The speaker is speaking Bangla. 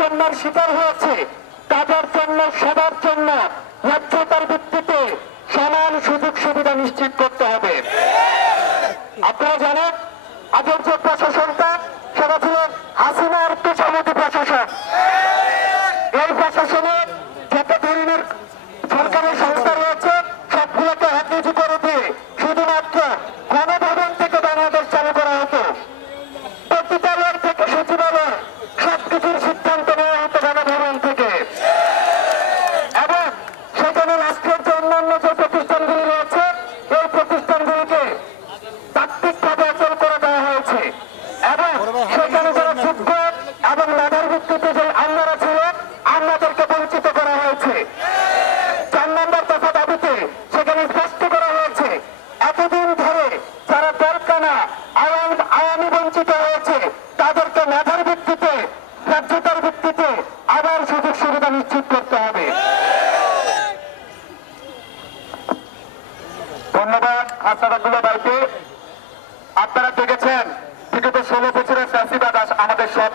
বৈষম্যের শিকার হয়েছে তাদের জন্য, সবার জন্য ন্যায্যতার ভিত্তিতে সমান সুযোগ সুবিধা নিশ্চিত করতে হবে। আপনারা জানেন আগের যে প্রশাসনটা সেটা ছিল হাসিনার তোষামোদী প্রশাসন। এই প্রশাসনে যত ধরনের সরকারি সংস্থা রয়েছে সবগুলোকে একজু করে দিয়ে শুধুমাত্র গণভবন থেকে বাংলাদেশ চালু করা হতো। প্রতিটালয় থেকে সচিবালয় সবকিছুর সিদ্ধান্ত নেওয়া হতো গণভবন থেকে, এবং সেখানে রাষ্ট্রের যে অন্যান্য যে প্রতিষ্ঠানগুলি রয়েছে এই প্রতিষ্ঠানগুলিকে তাত্ত্বিকভাবে অচল করে দেওয়া হয়েছে, এবং সেখানে যারা যোগ্য এবং মেধার ভিত্তিতে যে আমলারা ছিল আমলাদেরকে বঞ্চিত করা হয়েছে। 4 নম্বর দফা দাবিতে সেখানে স্পষ্ট করা হয়েছে এতদিন ধরে যারা দরকানা আওয়ামী বঞ্চিত হয়েছে তাদেরকে মেধার ভিত্তিতে, ন্যায্যতার ভিত্তিতে আবার সুযোগ সুবিধা নিশ্চিত করতে হবে। ধন্যবাদ হাসান আব্দুল্লাহ ভাইকে। আপনারা দেখেছেন বিগত 16 বছরের ফ্যাসিবাদ আমাদের সব